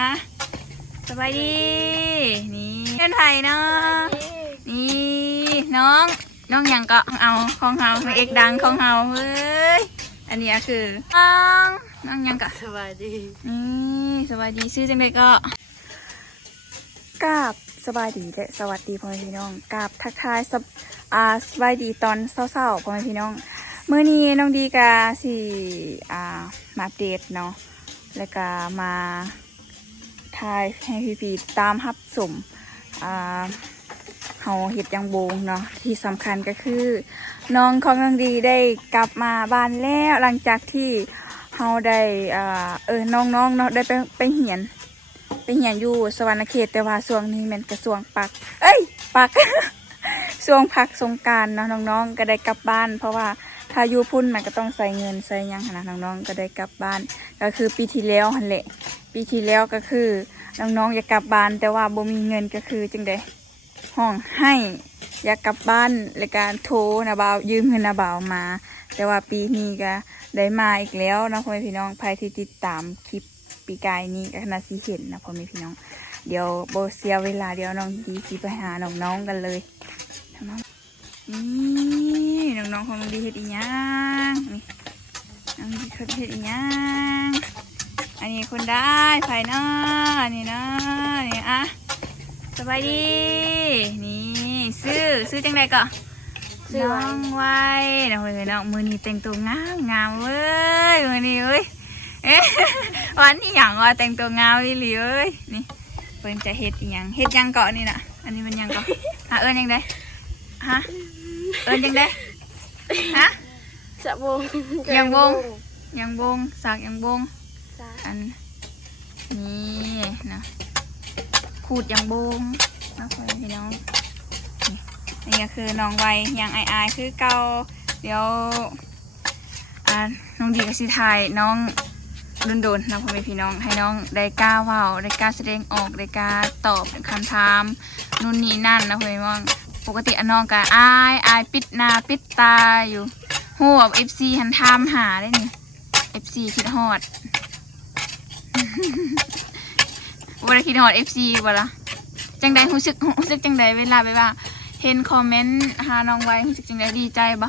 อ่ะสบายดีนี่เพื่อนไผ่เนาะนี่น้องอย่างก็เอาของเฮาเอกดังของเฮาเฮ้ยอันนี้คือน้องยังก็สบายดีนี่สบายดีซื้อจังไดก็กราบสบายดีและสวัสดีพ่อแม่พี่น้องกราบทักทายสบายดีตอนเช้าๆพ่อแม่พี่น้องมื้อนี้น้องดีกาสิมาอัปเดตเนาะแล้วก็มาทายให้พี่ๆตามรับสมเฮาเฮ็ดยังโบงเนาะที่สำคัญก็คือน้องของน้องดีได้กลับมาบ้านแล้วหลังจากที่เฮาได้น้องเนาะได้ไปเหียนอยู่สวรรณเขตแต่ว่าช่วงนี้แม่นกระทรวงปักช่วงพักสงกรานต์เนาะน้องๆก็ได้กลับบ้านเพราะว่าถ้าอยู่พุ่นมันก็ต้องใส่เงินใส่หยังนะน้องๆก็ได้กลับบ้านก็คือปีที่แล้วหั่นแหละปีที่แล้วก็คือน้องๆอยากกลับบ้านแต่ว่าบ่มีเงินก็คือจังได๋ห้องให้อยากกลับบ้านและการโทรนะบ่าวยืมเงินนะบ่าวมาแต่ว่าปีนี้ก็ได้มาอีกแล้วนะพ่อแม่พี่น้องใครที่ติดตามคลิปปีกายนี้ก็น่าสิเห็นนะพ่อแม่พี่น้องเดี๋ยวบ่เสียเวลาเดี๋ยวน้องดีสิไปหาน้องๆกันเลยนี่น้องๆของน้องดีเฮ็ดอีหยังนี่น้องดีเฮ็ดอีหยังอันนี้คนได้ไผเนาะนี่เนาะนี่อ่ะสบายดีนี่ซื้อจังไดก็น้องไว้นะเฮ้ยน้องมือนี้แต่งตัวงามเว้ยมือนี้เว้ยวันนี้หยังว่าแต่งตัวงามอีหลีเว้ยนี่เพิ่นจะเฮ็ดอีหยังเกาะนี่น่ะอันนี้มันหยังเกาะเอิ้นยังไดฮะเอิ้นยังไดฮะสะบงยังบงสากยังบงอันนี้นะขูดยังบงนะพี่น้องนี่ก็คือน้องไวยังอายคือเก่าเดี๋ยวน้องดีกับสิทายน้องโดนนะพ่อแม่พี่น้องให้น้องได้กล้าว่าวได้กล้าแสดงออกได้กล้าตอบคำถามนู่นนี่นั่นนะพ่อแม่พี่น้องปกติน้องก็อายปิดหน้าปิดตาอยู่หัวFC หันทามหาได้นี่ FC คิดฮอดวันคิดฮอด FC บ่ล่ะจังใดรู้สึกจังใดเวลาไปว่าเห็นคอมเมนต์หาน้องไว้รู้สึกจังใดดีใจบ่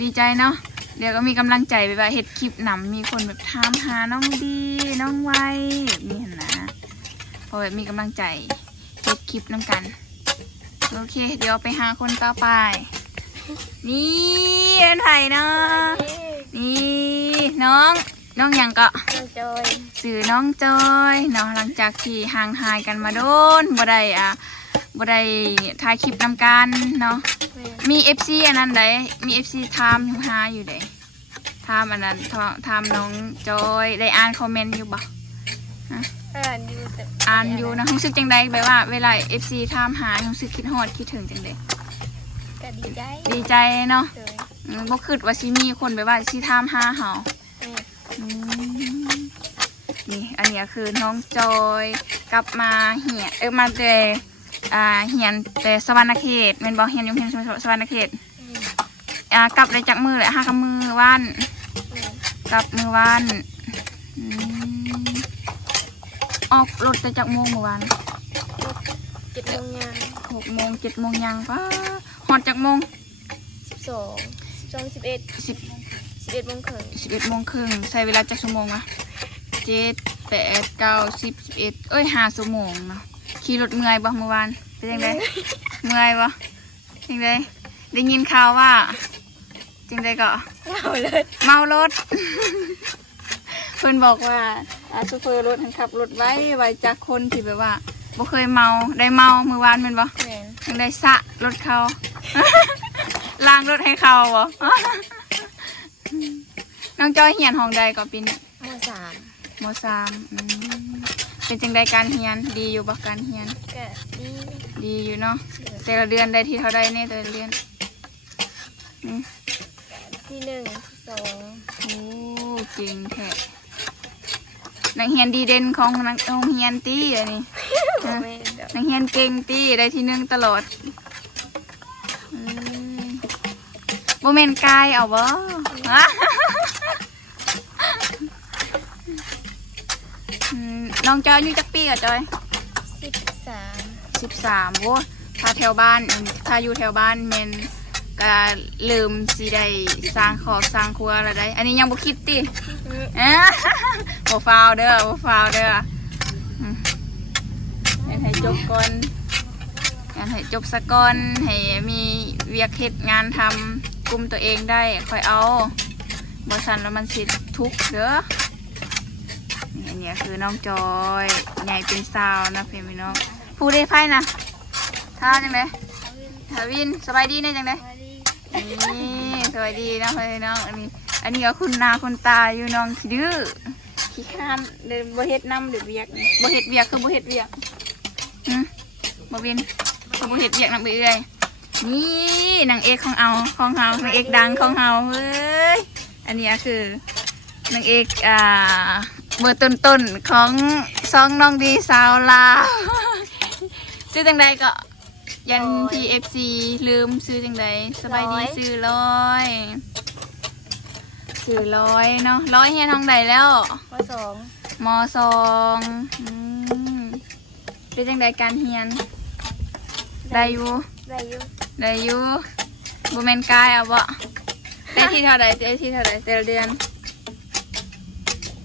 ดีใจเนาะเดี๋ยวก็มีกำลังใจไปว่าเห็ดคลิปหนำมีคนแบบถามหาน้องดีน้องไว้แบบนี้เห็นนะพอแบบมีกำลังใจเห็ดคลิปน้ำกันโอเคเดี๋ยวไปหาคนต่อไปนี่เป็นไผ่เนาะนี่น้องยังก็สื่อน้องจอยเนาะหลังจากที่ห่างหายกันมาโดนบ่ได้ถ่ายคลิปนำกันเนาะมี FC อันนั้นได้มี FC ถามหาอยู่ได้ถามอันนั้นถามน้องจอยได้อ่านคอมเมนต์อยู่บ่อ่านอยู่นะรู้สึกจังใดแบบว่าเวลา FC ถามหารู้สึกคิดฮอดคิดถึงจังใดก็ดีใจเนาะบ่คิดว่าสิมีคนแบบว่าสิถามหาเฮานี่อันนี้คือน้องจอยกลับมาเหียมาแต่เหียนแต่สวรรณเขตเป็นบอกเหียนอยู่เหียนสวรรณเขตกลับได้จากมือเลยกับมือวันกลับมือวันออกรถได้จากโมงเมื่อวาน7 โมงยัง6 โมง7 โมงยังป้าหอดจากโมง11 โมงครึ่ง11 โมงครึ่งใช้เวลาจากชั่วโมงอะ7 8 9 10 115 ชั่วโมงเนาะขี่รถเมื่อยบ่เมื่อวานเป็นยังไงเมื่อยบ่ยังไงได้ยินข่าวว่าจังไดก็เมารถ เพื่อนบอกว่าชูเฟอร์รถขับรถไว้จากคนที่แบบว่าบ่เคยเมาได้เมาเมื่อวานเป็นบ่ยังได้สะรถเขา ล้างรถให้เขาบ่น้องจอยเหียนห้องใดก็ปีนี้ม.3 เป็นจังใดการเรียนดีอยู่บ่การเรียนก็ดีอยู่เนาะแต่ละเดือนได้ที่เท่าใดเนี่ยแต่ละเดือนที่1 ที่2โอ้เก่งแท้นักเรียนดีเด่นของนักโรงเรียนตีอันนี้นักเรียนเก่งตีได้ที่1ตลอดบ่แม่นกายเอาบ่ น้องจอยอายู่จักปีกับจอย 13 โว้ถ้าแถวบ้านถ้าอยู่แถวบ้านเมนก็ลืมสิได้สร้างขอบสร้างครัวอะไรได้ อันนี้ยังบ่คิดติบ่ฟาวเด้ออืมให้จบก่อนให้จบซะก่อนให้มีเวียกเฮ็ดงานทำกลุ่มตัวเองได้ค่อยเอาบ่ซั่นแล้วมันสิทุกข์เด้อนี่อันนี้คือน้องจอยใหญ่เป็นสาวนะพี่น้องผู้ได้ไพ่นะท่าจังไดทวินสบายดีเนี่ยจังไดนี่สบายดีนะพี่น้องอันนี้ก็คุณนาคุณตาอยู่น้องขี้ดื้อขี้ข้านเดินบ่เฮ็ดน้ำเดือดเวียกบ่เฮ็ดเวียกคือบ่เฮ็ดเวียกบ่วินคือบ่เฮ็ดเวียกน้ำเอื่อยนี่นางเอกของเฮานางเอกดังของเฮาเฮ้ยอันนี้คือนางเอกเบอร์ต้นๆของซองน้องดีสาวลาวซื้อจังใดก็ยัน PFC ลืมซื้อจังใดสบายดีซื้อร้อยเนาะร้อยเฮียน้องใดแล้วม.2เป็นจังใดการเฮียนได้อยู่บ่แม่นกายเอาบ่ได้ที่เท่าใดแต่ละเดือน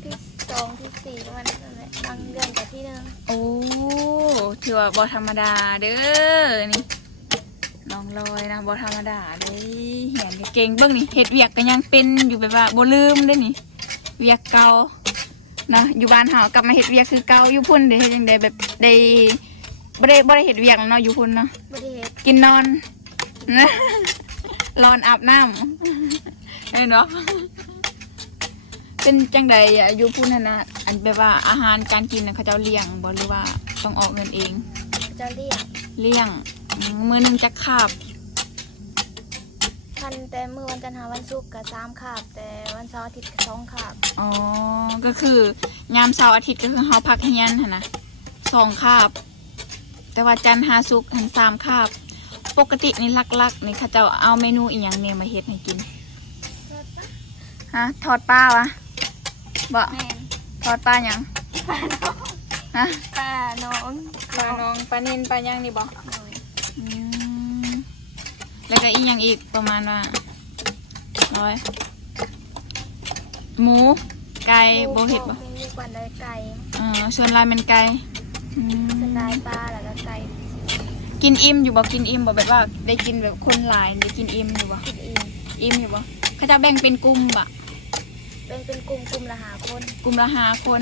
ที่2ที่4ประมาณนั้นแหละบางเดือนกับที่1โอ้ถือว่าบ่ธรรมดาเด้อนี่น้องลอยนะบ่ธรรมดาเลยเหียนเก่งเบิ่งนี่เฮ็ดเวียกก็ยังเป็นอยู่แบบว่าบ่ลืมเด้อนี่เวียกเก่านะอยู่บ้านเฮากลับมาเฮ็ดเวียกคือเก่าอยู่พุ่นได้เฮ็ดจังได๋แบบได้บ่ได้เฮ็ดเวียกเนาะอยู่พุ่นเนาะบ่ได้เฮ็ดกินนอนนะนอนอาบน้ำเห็นเนาะเป็นจังใดอยู่พุ่นน่ะนะอันแบบว่าอาหารการกินเขาเจ้าเลี้ยงบ่หรือว่าต้องออกเงินเองจะเลี้ยงมื้อนึงจักคาบคันแต่มื้อวันจันทร์หาวันศุกร์ก็3คาบแต่วันเสาร์อาทิตย์ก็2คาบอ๋อก็คือยามเสาร์อาทิตย์ก็คือเฮาพักเรียนหั่นน่ะ2คาบแต่ว่าจันทร์หาศุกร์หั่น3คาบปกตินี่ลักๆนี่เขาเจ้าเอาเมนูอีหยังเนี่ยมาเฮ็ดให้กินฮะทอดปลาวะบ่ทอดปลาหยังฮะปลาน้องปลานิลปลาหยังนี่บ่แล้วก็อีหยังอีกประมาณว่า100หมูไก่บ่เฮ็ดบ่มีกว่าได้ไก่ส่วนลายเป็นไก่ส่วนลายปลาแล้วก็ไก่กินอิ่มอยู่บ่แบบว่าได้กินแบบคนหลายได้กินอิ่มอยู่บ่อิ่มอยู่บ่เขาจะแบ่งเป็นกลุ่มบ่เป็นกลุ่มละ5คน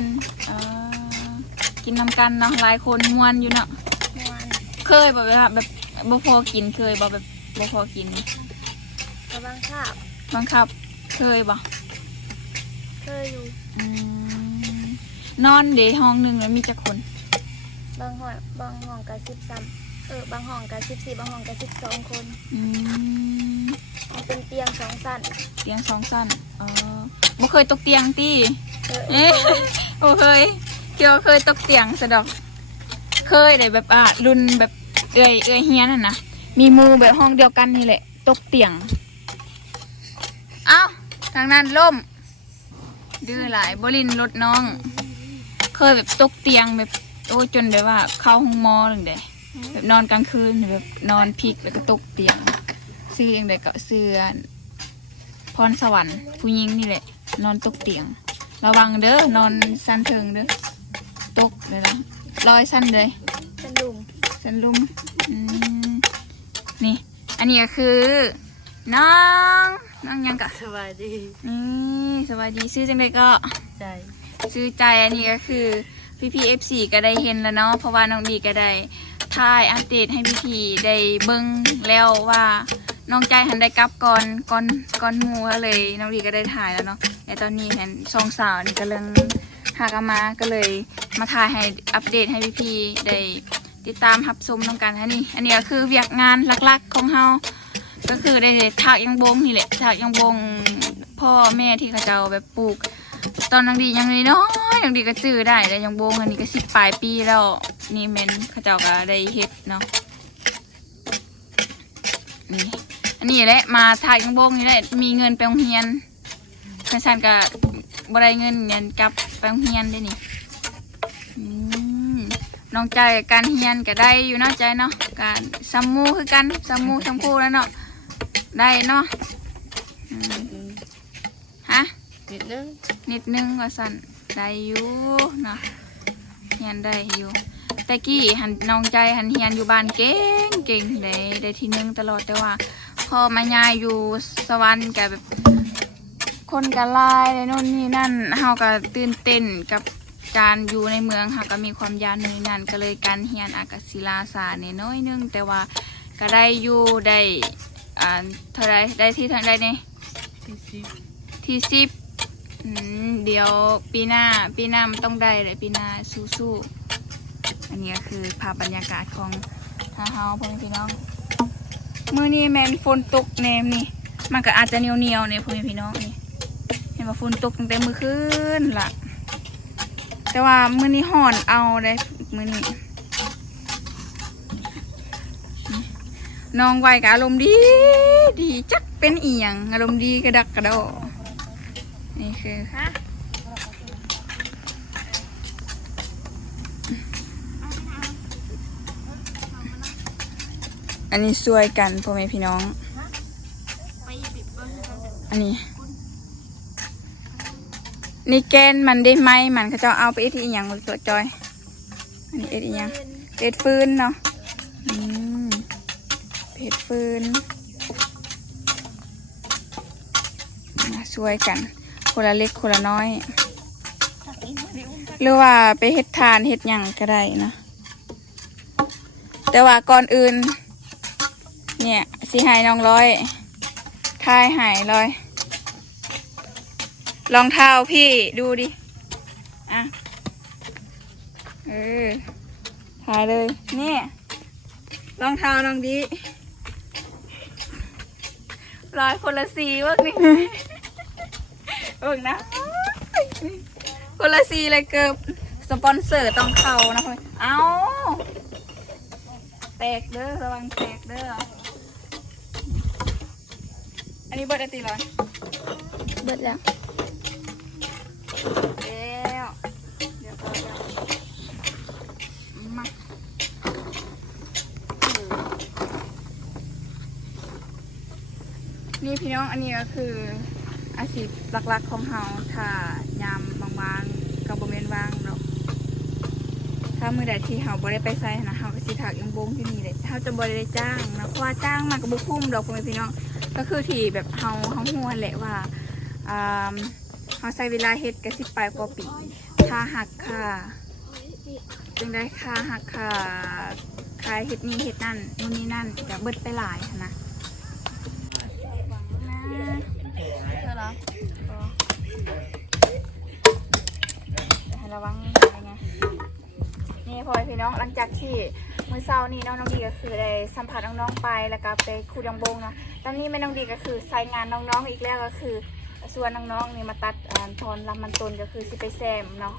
กินนำกันเนาะหลายคนม่วนอยู่เนาะเคยบ่แบบบ่พอกินเคยบ่แบบบ่พอกินก็บังคับเคยบ่เคยอยู่นอนเดห้องนึงแล้วมีจักคนบางห้องก็13บางห้องก็14บางห้องก็12คนเป็นเตียง2ชั้นบ่เคยตกเตียงติบ่เคยเกี่ยวเคยตกเตียงซะดอกเคยได้แบบรุ่นแบบเอื้อยเฮียนน่ะนะมีหมู่แบบห้องเดียวกันนี่แหละตกเตียงเอ้าทางนั้นล่มดื้อหลายบ่ลินรถน้องเคยแบบตกเตียงแบบโอ้ยจนแบบว่าเข้าห้องหมอจังได๋แบบนอนกลางคืนแบบนอนพลิกแล้วก็ตกเตียงซื้อจังได๋ก็ซื้อพรสวรรค์ผู้หญิงนี่แหละนอนตกเตียงระวังเด้อนอนสั้นเทิงเด้อตกเลยนะลอยสั้นเลยสั้นลุมนี่อันนี้ก็คือน้องยังกะสวัสดีสวัสดีซื้อจังไดก็ใจซื้อใจอันนี้ก็คือPPFC ก็ได้เห็นแล้วเนาะเพราะว่าน้องดีก็ได้ถ่ายอัปเดตให้พี่ได้เบิ่งแล้วว่าน้องใจหันได้กลับก่อนหมู่เลยน้องดีก็ได้ถ่ายแล้วเนาะแต่ตอนนี้เห็นช่องสาวนี่กำลังหากมาก็เลยมาถ่ายให้อัปเดตให้พี่ได้ติดตามรับชมน้องกันอันนี้ก็คือเวียกงานหลักๆของเฮาก็คือได้ถากยังบงนี่แหละถากยังบงพ่อแม่ที่เขาเจ้าแบบปลูกตอนน้องดียังน้อยน้องดีก็จื้อได้แต่ยังบงอันนี้ก็10 ปลายปีแล้วนี่เมนเขาเจ้าก็ได้เฮ็ดเนาะนี่อันนี้แหละมาถากยังบงนี่แหละมีเงินไปโรงเรียนคันซั่นก็บ่ได้เงินกลับไปโรงเรียนได้นี่ อืมน้องใจการเฮียนก็ได้อยู่เนาะใจเนาะการซัมมูคือกันซัมมูทั้งคู่แล้วเนาะได้เนาะฮะนิดนึงว่าสั่นได้อยู่เนาะเฮียนได้อยู่แต่กี้หันน้องใจหันเฮียนอยู่บ้านเก่งได้ที่หนึ่งตลอดแต่ว่าพอมาย้ายอยู่สวรรค์กับแบบคนกันลายในโน่นนี่นั่นเฮาก็ตื่นเต้นกับการอยู่ในเมืองเฮาก็มีความยานในนั่นก็เลยการเฮียนอากาศศิลาศาสตร์ในน้อยนึงแต่ว่าก็ได้อยู่ได้เท่าไรได้ที่เท่าไรเนี่ยที่10เดี๋ยวปีหน้ามันต้องได้เลยปีหน้าสู้ๆอันนี้ก็คือภาพบรรยากาศของท่าเฮาพ่อแม่พี่น้องมื้อนี้แมนฝนตกแนมนี่มันก็อาจจะเหนียวเนี่ยพ่อแม่พี่น้องนี่เห็นว่าฝนตกตั้งแต่มื้อคืนล่ะแต่ว่ามื้อนี้ห่อนเอาได้มื้อนี้น้องไวกับอารมณ์ดีจักเป็นอีหยังอารมณ์ดีกระดักกระดอนี่คืออันนี้ช่วยกันพ่อแม่พี่น้องอันนี้นี่แกนมันได้ไหมมันเขาจะเอาไปเอ็ดที่อีหยังตัวจอยอันนี้เอ็ดอีหยังเอ็ดฟืนเนาะเอ็ดฟืนช่วยกันคนละเล็กคนละน้อยหรือว่าไปเฮ็ดทานเฮ็ดหยังก็ได้นะแต่ว่าก่อนอื่นเนี่ยสิหายน้องร้อยทายหายร้อยรองเท้าพี่ดูดิอ่ะถ่ายเลยนี่รองเท้าน้องดีร้อยคนละสีเวิร์กนี่เวิร์กนะคนละสีเลยเกือบสปอนเซอร์ต้องเข้านะเพื่อนเอาแตกเด้อระวังแตกเด้ออันนี้เบิร์ดตีร้อยเบิร์ดแล้วเดี๋ยวก็มานี่พี่น้องอันนี้ก็คืออาชีพหลักๆของเราถ้ายามบางๆกับโมเมนต์ว่างเนาะถ้ามือใดที่เราบ่ได้ไปใส่นะเราก็สิถักยังบงที่นี่เลยเราจะบ่ได้จ้างนะเพราะว่าจ้างมากับบุคุ้มดอกพี่น้องก็คือที่แบบเราหัวแหละว่าเขาใช้เวลาเฮ็ดก็10 ปลายกว่าปีค่าหักค่าจึงได้ค่าหักค่าขายเฮ็ดนี่เฮ็ดนั่นนู่นนี่นั่นจะเบิดไปหลายนะให้ระวังอะไรไงนี่พอพี่น้องหลังจากที่มื้อเช้านี่น้องดีก็คือได้สัมผัสน้องๆไปแล้วก็ไปคูดังบงนะตอนนี้แม่น้องดีก็คือใส่งานน้องๆอีกแล้วก็คือส่วนน้องๆนี่มาตัดทอนลำมันต้นก็คือสิไปแซมเนาะ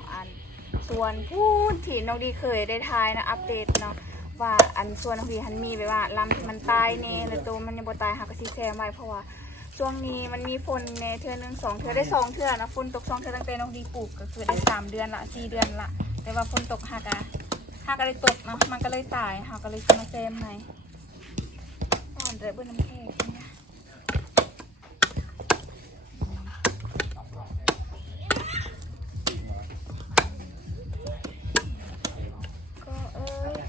ส่วนพูดที่น้องดีเคยได้ทายนะอัปเดตเนาะว่าส่วนน้องดีหันมีแบบว่าลำที่มันตายเน่แล้วตัวมันยังบ่ตายหาก็สิแซมไว้เพราะว่าช่วงนี้มันมีฝนในเทื่อนึง2 เทื่อได้2 เทื่อนะฝนตก2 เทื่อตั้งแต่น้องดีปลูกก็คือได้3 เดือนละ4 เดือนละแต่ว่าฝนตกหักก็เลยตกเนาะมันก็เลยตายหักก็เลยมาแซมใหม่ก่อนเดี๋ยวเบิ้ลน้ำแข็ง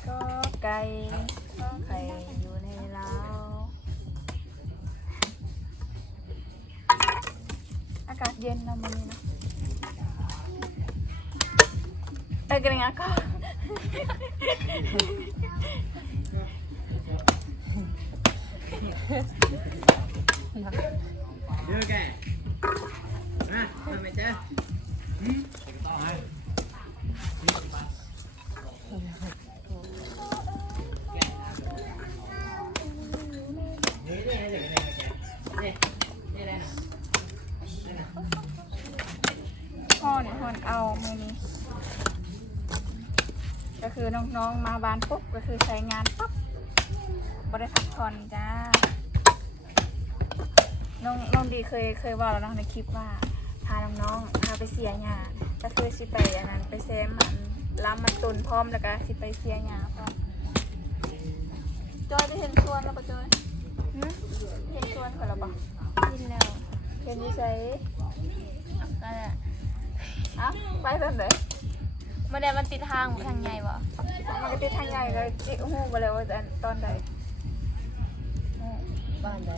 ก็ไก่ก็ไข่อยู่ในเล้าอากาศเย็นนะมันนี่นะกระดิ่งก็เยอะแกมาทำไมเจ๊ต่อให้พ่อเนี่ยพ่อเอามือนี้ก็คือน้องๆมาบ้านปุ๊บก็คือใช้งานปุ๊บบได้พักผ่อนจ้าน้องดีเคยบอกแล้วนะในคลิปว่าพาน้องๆพาไปเสียงานก็คือสิไปอันนั้นไปเซม ล้ำมันตุนพร้อมแล้วก็สิไปเสียหญ้าพร้อมจอยไปเห็นสวนแล้วปะจอยเห็นสวนก่อนแล้วปะ กินแล้ว เห็นดีไซน์ นั่นแหละ อ่ะไปตอนไหน มันได้มันติดทางใหญ่บ่ มันก็ติดทางใหญ่เลยจิกหูไปเลยว่าตอนใด บ้านใด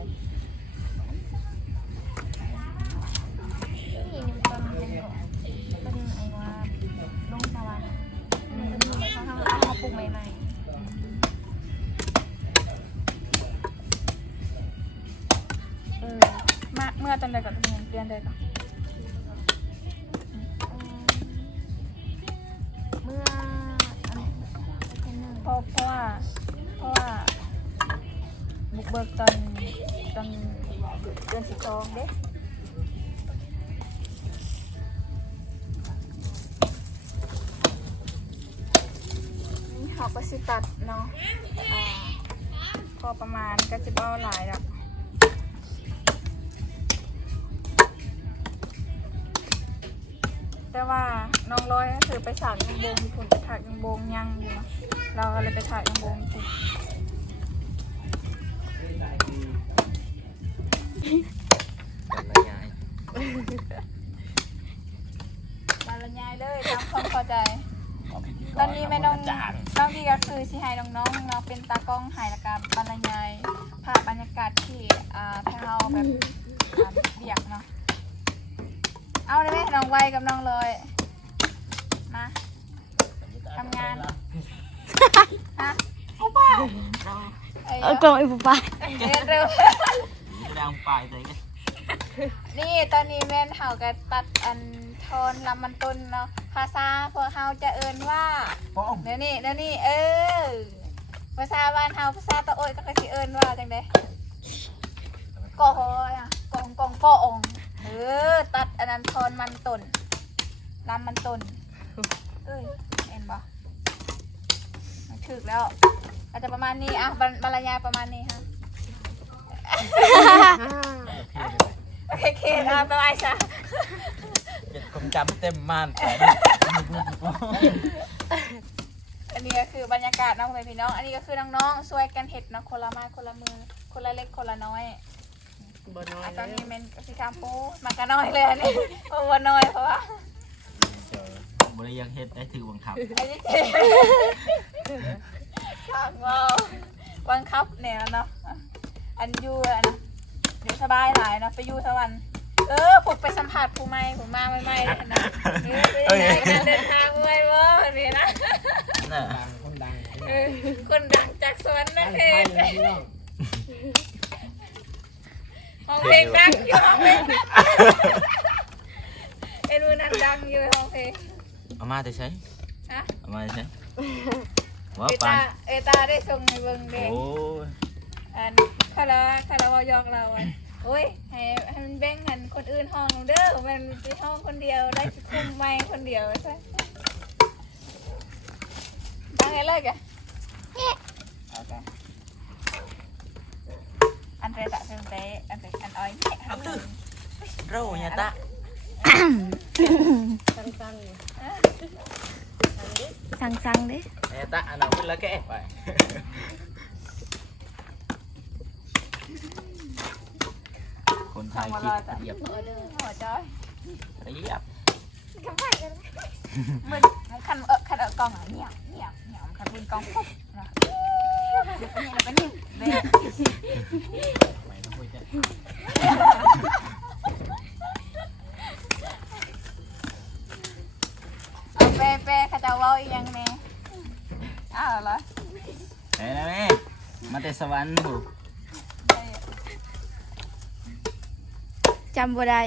นี่มันต้นเป็นของต้นไอ้ว่าลงสวรรค์ต้นนี้เขาเอามาปลูกใหม่ มาเมื่อตอนใดก่อนเดือนใดก่อน ๆเมื่อเป็นหนึ่ง เพราะว่าบุกเบิกตอนเดือน12เด้นี่เขาก็สิตัดเนาะพอประมาณก็จะเบ้าหลายแล้วแต่ว่าน้องร้อยก็คือไปถากยังบงญี่ปุ่นไปถากยังบงยังอยู่เนาะเราก็เลยไปถากยังบงญี่ปุ่นบรรยายเลยตามความเข้าใจ ตอนนี้แม่น้องดีก็คือสิให้น้องๆเนาะเป็นตากล้องถ่ายและการบรรยายภาพบรรยากาศที่ถ้าเราแบบเบียกเนาะเอาเลยไหมน้องไวกับน้องเลยมาทำงานฮะเอากล่องไอ้ปุ๊บป้า เร็ว ดังไปเลย นี่ตอนนี้แม่นเฮาก็ตัดอันโทนลำมันต้นเนาะภาษาพวกเฮาจะเอิ้นว่าเดี๋ยวนี้ภาษาบ้านเฮาภาษาตะโอยก็สิเอิ้นว่าจังได๋กออ่ะกองกองตัดอันนั้นโทนมันต้นลำมันต้นเห็นบ่ถึกแล้วอาจจะประมาณนี้อ่ะบรรยายประมาณนี้ค่ะโอเคไปไว้ซะ ผมจำเต็มม่าน อันนี้ก็คือบรรยากาศน้องพี่น้องอันนี้ก็คือน้องๆช่วยกันเห็ดเนาะคนละไม้คนละมือคนละเล็กคนละน้อยตอนนี้เมนกับพี่คามปูมันก็น้อยเลยอันนี้เพราะว่าน้อยเพราะว่า บริยังเฮ็ดได้ถือบังคับ อันนี้ทางเราบังคับเนี่ยเนาะอันยูนะเดี๋ยวสบายหลายนะไปยูสวรรค์ผมไปสัมผัสผู้ใหม่ผมมาใหม่ๆเลยนะเป็นยังไงการเดินทางเมื่อยวะแบบนี้นะคนดังจากสวรรค์นะเพจห้องเพลงดังอยู่ห้องเพลงเอ็นวูนันดังอยู่ห้องเพลง เอามาแต่ใช้ ฮะ เอามาแต่ใช้ว่า เอ ปา ตาน เอตาได้ส่งในเบิงเด็ก โอ้ย อันคาราว่ายอกเราอ่ะโอ้ยให้มันแบ่งกันคนอื่นห้องเด้อมันไปห้องคนเดียวได้คุมไม่คนเดียวใช่ดังไงเลยแกโอเคอันเตะตะเติมเตะอันอ้อยอัน โร่ยาตะ สั่งดิ ยาตะอันนั้นเป็นละแกไปคนไทยคิดเหยียบ หัวจอย เหยียบ กำไผ่กันมึนคันกองอ่ะเหี่ยวคันมึนกองปุ๊บนะเดี๋ยวไปนี่เดี๋ยว ไม่ต้องคุยกัน เอาเป้ข้าจะว่าอีกยังเนี่ยอ้าวเหรอ เฮ้ยนะแม่มาแต่สวรรค์บุ จำบ่ได้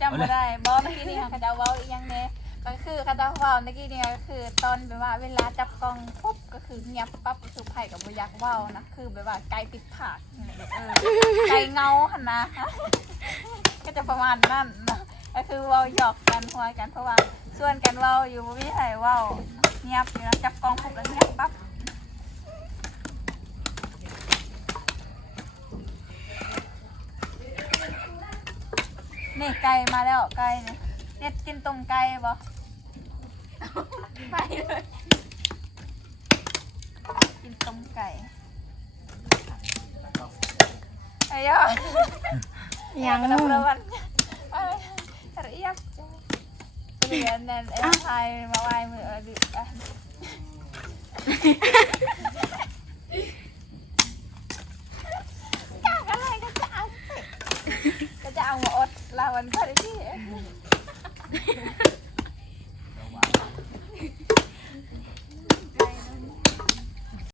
จำไม่ได้บอกเมื่อกี้นี่ค่ะข้าจะว่าอีกยังเนี่ยก็คือข้าจะว่าเมื่อกี้เนี่ยก็คือตอนแบบว่าเวลาจับกล้องปุ๊บก็คือเงียบปั๊บสุไผ่กับบุยักว่าวนะคือแบบว่าไกลติดผากไกลเงาหันนะก็จะประมาณนั้นนะก็คือว่าวหยอกกันหัวกันเพราะว่าส่วนกันว่าวอยู่วิไผ่ว่าวเงียบอยู่นะจับกล้องปุ๊บแล้วเงียบปั๊บนี่ไก่มาแล้วไก่เนี่ยกินตรงไก่บ่ ไปเลยกินต้มไก่ไอ้ยอ ยัง กระดับระวันเรียบเรียนนั่นไอ้ไทยมาไหว้มือดิอยากอะไรก็จะเอาหมดลาวันก็ได้ที่